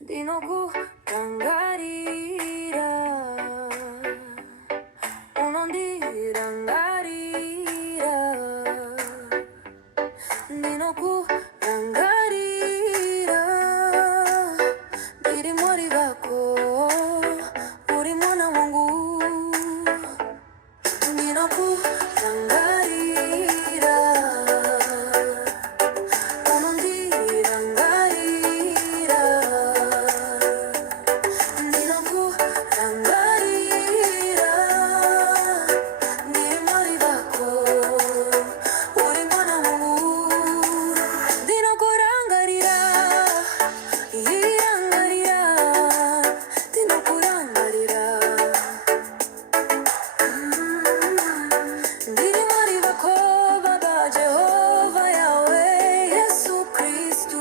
Dinokurangarira, unondirangarira, dinokurangarira, ndiri mori vako, uri mwana wangu, dinokurangarira, unondirangarira, dinokurangarira, ndiri mori vako, uri mwana wangu, dinokurangarira, irangarira, dinokurangarira, ndiri mori vako, Baba Jehova Yahweh, Yesu Kristu,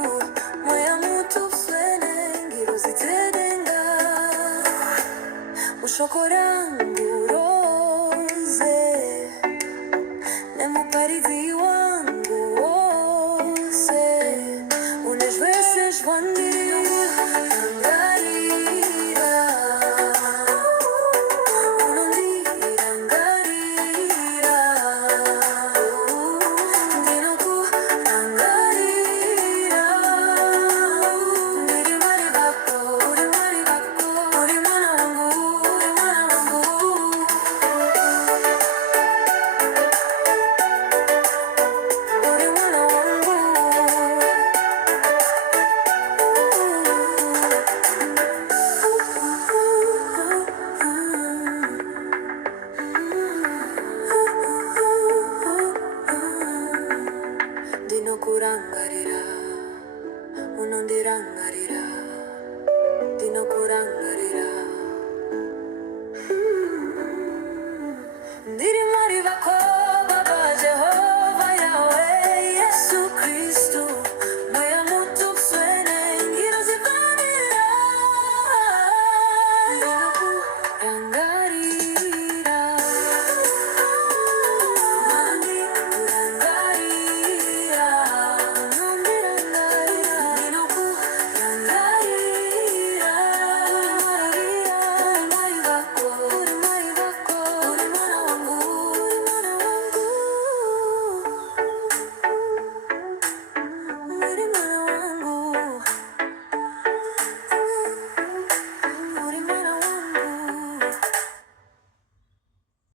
moya mutu swene, ngiro zitedenga, ushokorangu roze, nemuparizi wangu wose, unejwese jwandiri,